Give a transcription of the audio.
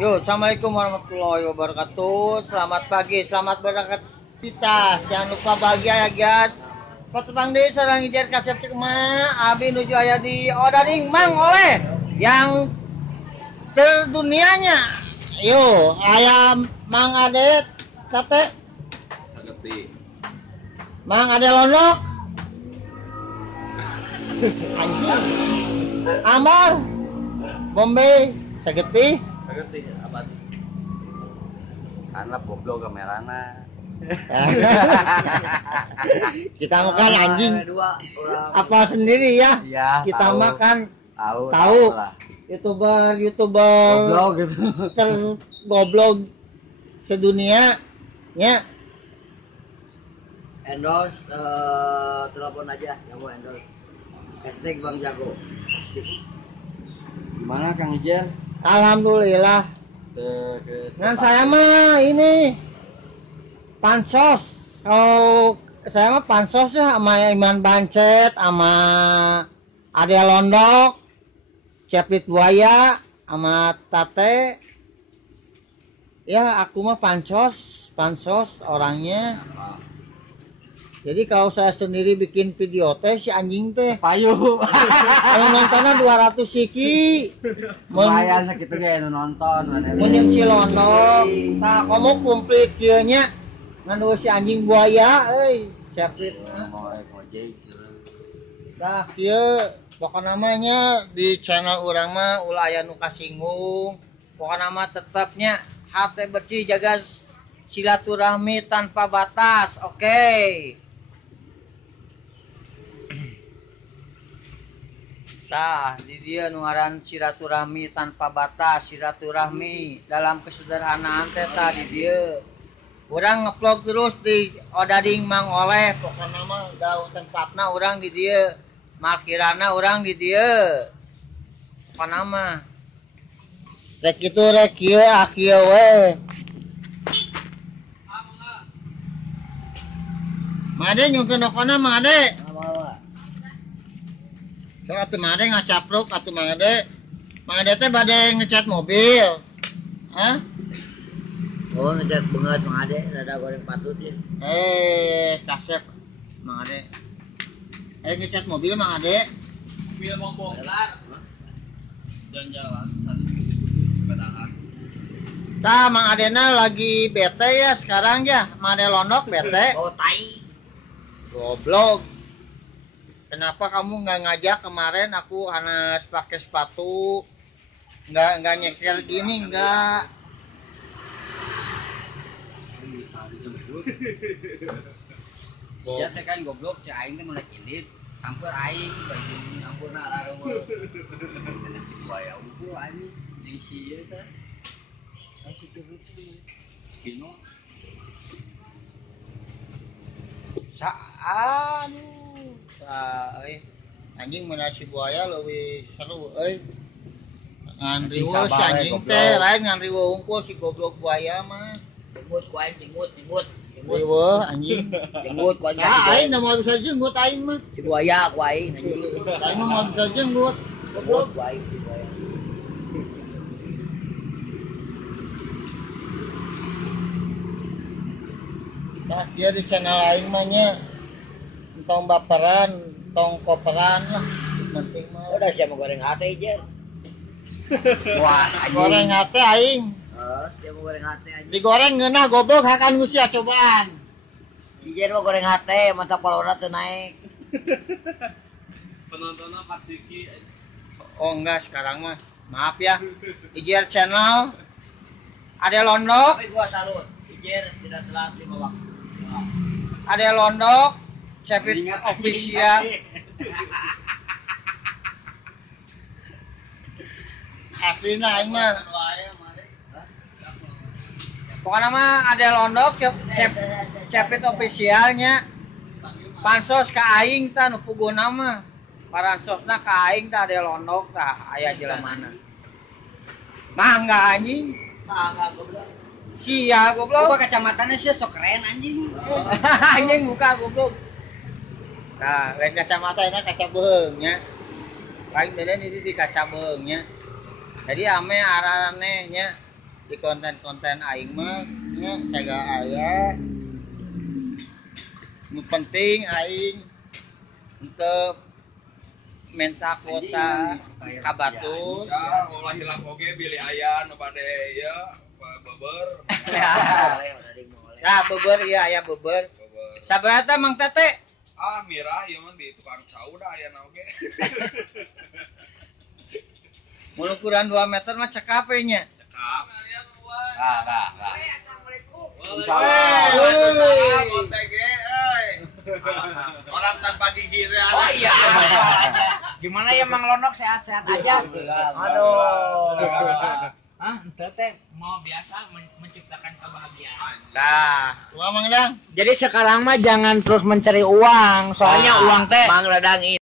Yo, assalamualaikum warahmatullahi wabarakatuh. Selamat pagi, selamat beraktivitas. Jangan lupa bahagia ya guys. Patepang deh sarang ijar kasep cek mah. Abi nuju aya di Odading Mang oleh yang terdunianya. Yo, ayam Mang Ade kate. Sageti. Mang Ade Londok. Anjing. Amar. Bombay Sageti. Sageti apa? Karena goblok kamerana. Kita makan anjing apa sendiri ya? Iya. Kita makan Tahu. youtuber Goblok gitu. tergoblok sedunia ya. Endorse telepon aja yang mau endorse hashtag Bang Jago. Gimana Kang Ijar? Alhamdulillah. Kan saya mah ini pansos. Kalau saya mah pansos ya sama Iman Bancet, sama Ade Londok, Cepit Buaya, sama Tate. Ya aku mah pansos orangnya. Jadi kalau saya sendiri bikin video teh si anjing teh Payu. kalau nontonnya 200 siki. Lumayan sakitu ge anu nonton. Mun yang si Londok, tah komo komplit kieu nya. Ngan si anjing buaya euy, Cepit. Mau ngojek. Dah kieu pokokna namanya di channel urang mah ulah aya nu kasinggung. Pokokna mah tetepnya hati bersih, jaga silaturahmi tanpa batas. Oke. Tah, di dia nu ngaran silaturahmi tanpa batas, silaturahmi dalam kesederhanaan teh tah di dia. Urang ngevlog terus di Odading Mang Oleh, pokokna mah daun tempatna urang di dia. Markirana urang di dia. Pokokna mah rek kitu rek kieu akieu we. Made nyungkeun okona made. So atuh made ngacapruk atuh made. Made teh bade ngecat mobil. Hah? Oh ngecat banget Bang Ade, rada goreng patut ya. Kasep Mang Ade. Ngecat mobil Mang Ade. Mobil mau bongkar. Dan jalan tadi kedatangan. Tah Mang Adena lagi bete ya sekarang ya. Mang Ade Londok bete. Oh tai. Goblok. Kenapa kamu nggak ngajak kemarin aku Hanas pakai sepatu? Nggak nyekel gini nggak. Bisa dijemput. Sia teh kan goblok cek aing teh mulai kilit. Samper aing bagi ampun arareumeuh. Ada si buaya unggul anjing jeung si ieu sa. Asuh terus. Kino. Saan. Anjing menasi buaya lebih seru ngan Anjing riwo si sabar, anjing goblok. teh lain ngan riwo unggul si goblok buaya mah. Jenggut ku aing jenggut. Riwo anjing. Jenggut ku aing. Aing mah mau bisa jenggut aing mah. Si buaya ku aing anjing. Aing mah mau bisa jenggut. Jenggut ku aing si buaya. Nah, dia di channel aing mah nya entong baperan, entong koperan lah. Penting mah. Udah siapa goreng hate Jer. Wah, anjing. Goreng hate aing. Siapa goreng hate anjing. Digoreng ngeunah goblok hakan ngusia cobaan. Si Jer mah goreng hate mantap kalora teu naik. Penontonnya Pak Ciki. Oh enggak sekarang mah. Maaf ya. Ijer channel Ade Londok, Tapi gua salut. Si Jer tidak telat 5 waktu. Ade Londok, Cepit Ingat official. Aslina aing mah. Pokoknya mah Ade Londok, Cepit officialnya. Pansos ka aing tah nu puguna mah. Paransosna ka aing tah Ade Londok tah aya jelemana. Mangga anjing. Enggak goblok. Sia goblok. Gua kacamatanya sih sok keren anjing. Anjing muka goblok. Nah, lain kacamata ini kaca beungnya. Paling beda ini di kaca beungnya. Jadi ame arane nya di konten-konten aing mah nya saga aya nu penting aing untuk minta kuota ka Batur. Ya, ulah hilang oge bilih aya nu bade ieu beber. Ya beber ieu aya beber. Beber. Sabaraha Mang Tete? Ah, mirah ieu mah di tukang cau da aya na oge. Mun ukuran 2 meter mah cekap we nya. Cekap. Enggak. Waalaikumsalam. OTG euy. Orang tanpa gigi teh. Oh iya. Gimana ya Mang Lonok, sehat-sehat aja? Aduh. Ah, ente teh mau biasa menciptakan kebahagiaan. Nah, Mang Dang. Jadi sekarang mah jangan terus mencari uang, soalnya uang teh Mang Ladang